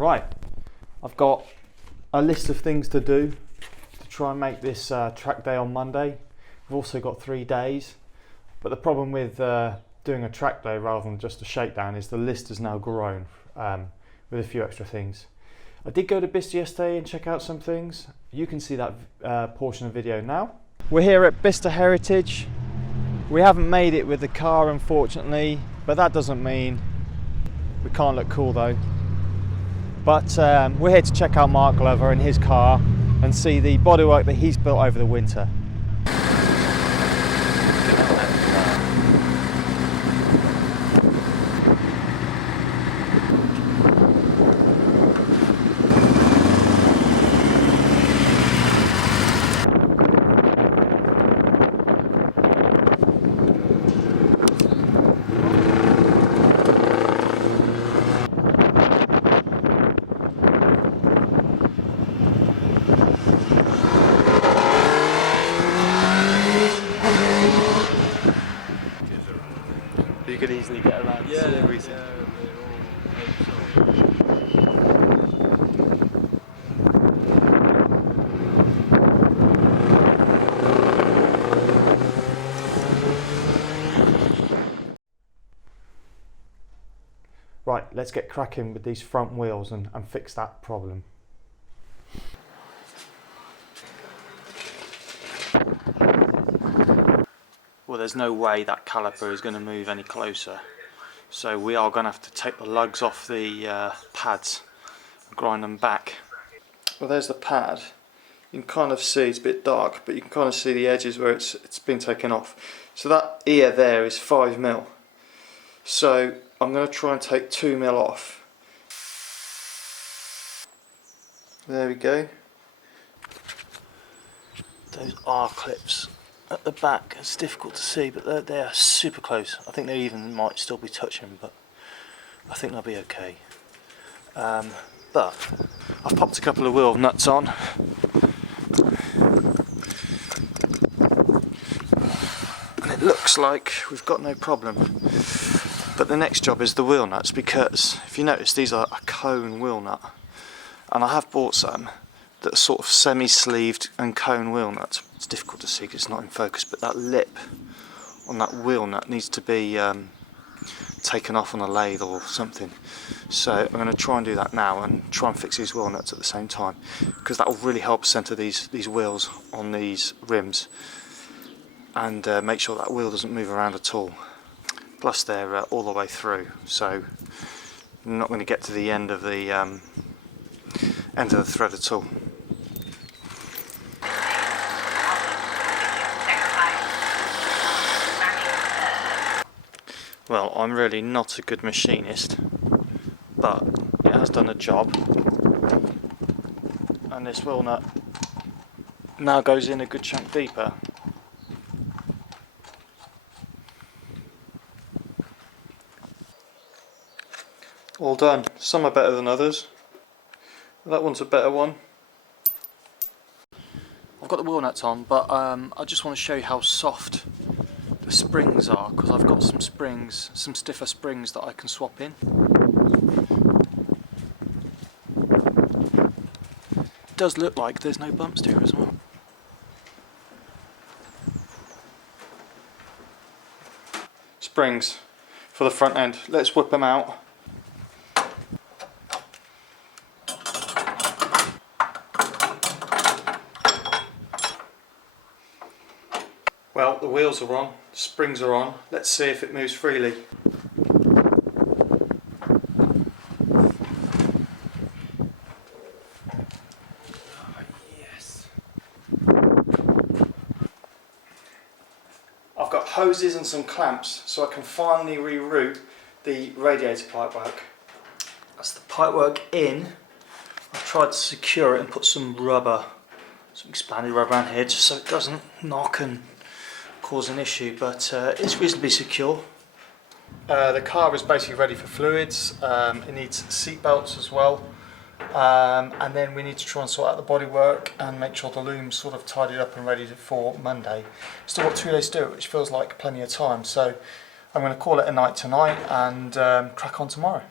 Right, I've got a list of things to do to try and make this track day on Monday. I've also got 3 days, but the problem with doing a track day rather than just a shakedown is the list has now grown with a few extra things. I did go to Bicester yesterday and check out some things. You can see that portion of the video now. We're here at Bicester Heritage. We haven't made it with the car, unfortunately, but that doesn't mean we can't look cool though. But we're here to check out Mark Glover and his car and see the bodywork that he's built over the winter. You could easily get around to see everything. Right, let's get cracking with these front wheels and fix that problem. Well, there's no way that caliper is going to move any closer, so we are going to have to take the lugs off the pads and grind them back. Well, there's the pad. You can kind of see it's a bit dark, but you can kind of see the edges where it's been taken off. So that ear there is 5mm. So I'm going to try and take 2mm off. There we go. Those R clips at the back, it's difficult to see, but they are super close. I think they even might still be touching, but I think they'll be okay. But I've popped a couple of wheel nuts on. And it looks like we've got no problem. But the next job is the wheel nuts, because if you notice, these are a cone wheel nut. And I have bought some that are sort of semi-sleeved and cone wheel nuts. It's difficult to see because it's not in focus, but that lip on that wheel nut needs to be taken off on a lathe or something. So I'm going to try and do that now and try and fix these wheel nuts at the same time, because that will really help centre these wheels on these rims and make sure that wheel doesn't move around at all. Plus they're all the way through, so I'm not going to get to the end of the thread at all. Well, I'm really not a good machinist, but it has done a job, and this wheel nut now goes in a good chunk deeper. All done. Some are better than others. That one's a better one. I've got the wheel nuts on, but I just want to show you how soft the springs are, because I've got some springs, some stiffer springs that I can swap in. It does look like there's no bumps here as well. Springs for the front end. Let's whip them out. Well, the wheels are on, the springs are on. Let's see if it moves freely. Yes. I've got hoses and some clamps, so I can finally reroute the radiator pipework. That's the pipework in. I've tried to secure it and put some rubber, some expanded rubber around here, just so it doesn't knock and cause an issue, but it's reasonably secure. The car is basically ready for fluids. It needs seat belts as well, and then we need to try and sort out the bodywork and make sure the loom's sort of tidied up and ready for Monday. Still got 2 days to do it, which feels like plenty of time, so I'm going to call it a night tonight and crack on tomorrow.